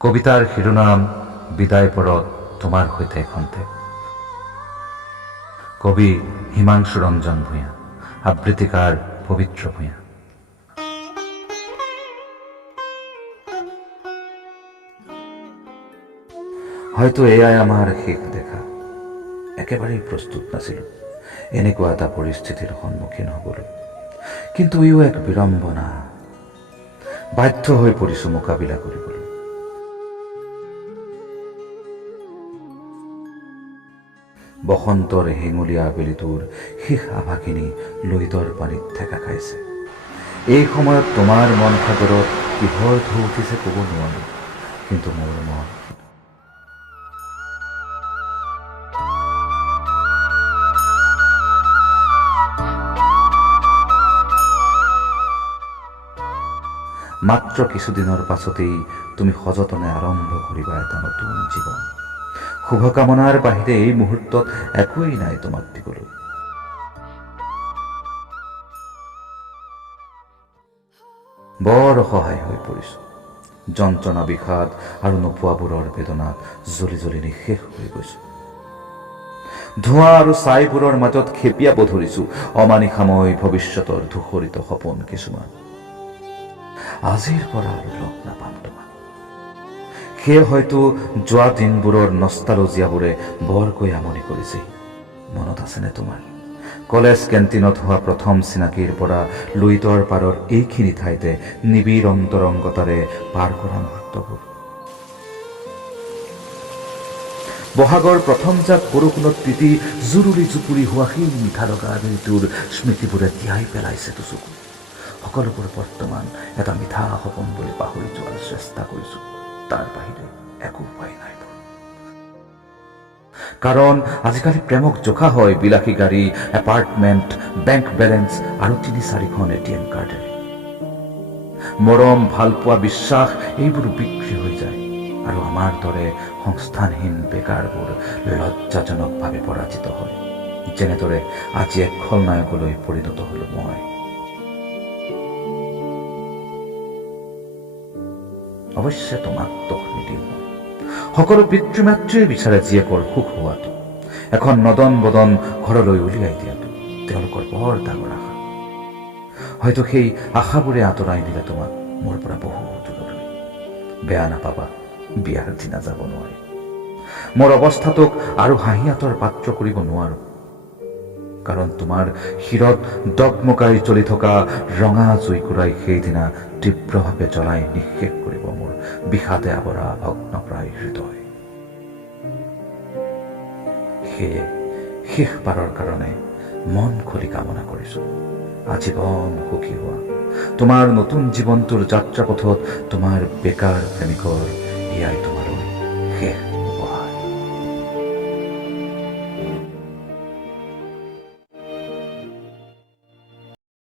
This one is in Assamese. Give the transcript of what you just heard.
কবিতাৰ শিৰোনাম বিদায় পৰত তোমাৰ সৈতে খন্তে। কবি হিমাংশু ৰঞ্জন ভূঞা, আবৃত্তিকাৰ পবিত্ৰ ভূঞা। হয়তো এয়াই আমাৰ শেষ দেখা। একেবাৰেই প্ৰস্তুত নাছিলো এনেকুৱা এটা পৰিস্থিতিৰ সন্মুখীন হ'বলৈ, কিন্তু ইও এক বিড়ম্বনা। বাধ্য হৈ পৰিছো মোকাবিলা কৰিবলৈ। বসন্তৰ হেঙুলীয়া আবেলিটোৰ শেষ আভাখিনি লুইতৰ পানীত ঠেকা খাইছে। এই সময়ত তোমাৰ মন সাগৰত কিহৰ ঢৌ উঠিছে ক'ব নোৱাৰো, কিন্তু মোৰ মন মাত্ৰ কিছুদিনৰ পাছতেই তুমি সযতনে আৰম্ভ কৰিবা এটা নতুন জীৱন। শুভকামনাৰ বাহিৰে এই মুহূৰ্তত একোৱেই নাই তোমাক দিবলৈ। বৰ অসহায় হৈ পৰিছো। যন্ত্ৰণা, বিষাদ আৰু নোপোৱাবোৰৰ বেদনাত জ্বলি জ্বলি নিঃশেষ হৈ গৈছো। ধোঁৱা আৰু ছাইবোৰৰ মাজত খেপিয়াব ধৰিছো অমানিশাময় ভৱিষ্যতৰ ধূসৰিত সপোন কিছুমান। আজিৰ পৰা আৰু লগ নাপাম তোমাক। সেয়ে হয়তো যোৱা দিনবোৰৰ নষ্টালজিয়াবোৰে বৰকৈ আমনি কৰিছে। মনত আছেনে তোমাৰ কলেজ কেণ্টিনত হোৱা প্ৰথম চিনাকিৰ পৰা লুইতৰ পাৰৰ এইখিনি ঠাইতে নিবিড় অন্তৰংগতাৰে পাৰ কৰা মুহূৰ্তবোৰ? বহাগৰ প্ৰথম জাক বৰষুণত তিতি জুৰুলি জুপুৰি হোৱা সেই মিঠা লগা আবেলিটোৰ স্মৃতিবোৰে তিয়াই পেলাইছে চকু। সকলোবোৰ বৰ্তমান এটা মিঠা সপোন বুলি পাহৰি যোৱাৰ চেষ্টা কৰিছো। তাৰ বাহিৰে একো উপায় নাই। কাৰণ আজিকালি প্ৰেমক জোখা হয় বিলাসী গাড়ী, এপাৰ্টমেণ্ট, বেংক বেলেঞ্চ আৰু ৩-৪খন ATM কাৰ্ডেৰে। মৰম, ভালপোৱা, বিশ্বাস এইবোৰ বিক্ৰী হৈ যায় আৰু আমাৰ দৰে সংস্থানহীন বেকাৰবোৰ লজ্জাজনকভাৱে পৰাজিত হয়, যেনেদৰে আজি এক খলনায়কলৈ পৰিণত হলো মই। অৱশ্যে তোমাক দোষ নিদিওঁ। সকলো পিতৃ মাতৃয়ে বিচাৰে জীয়েকৰ সুখ হোৱাটো, এখন নদন বদন ঘৰলৈ উলিয়াই দিয়াটো তেওঁলোকৰ বৰ ডাঙৰ আশা। হয়তো সেই আশাবোৰে আঁতৰাই নিলে তোমাক মোৰ পৰা বহু দূৰলৈ। বেয়া নাপাবা, বিয়াৰ দিনা যাব নোৱাৰি। মোৰ অৱস্থাটোক আৰু হাঁহিয়াতৰ পাত্ৰ কৰিব নোৱাৰো, কাৰণ তোমাৰ শিৰত ডগমগাই জ্বলি থকা ৰঙা জুইকুৰাই সেইদিনা তীব্ৰভাৱে জ্বলাই নিঃশেষ কৰিব মোৰ বিষাদে আৱৰা ভগ্নপ্ৰায় হৃদয়। সেয়ে শেষবাৰৰ কাৰণে মন খুলি কামনা কৰিছো আজীৱন সুখী হোৱা। তোমাৰ নতুন জীৱনটোৰ যাত্ৰাপথত তোমাৰ বেকাৰ প্ৰেমিকৰ এয়াই তোমালৈ শেষ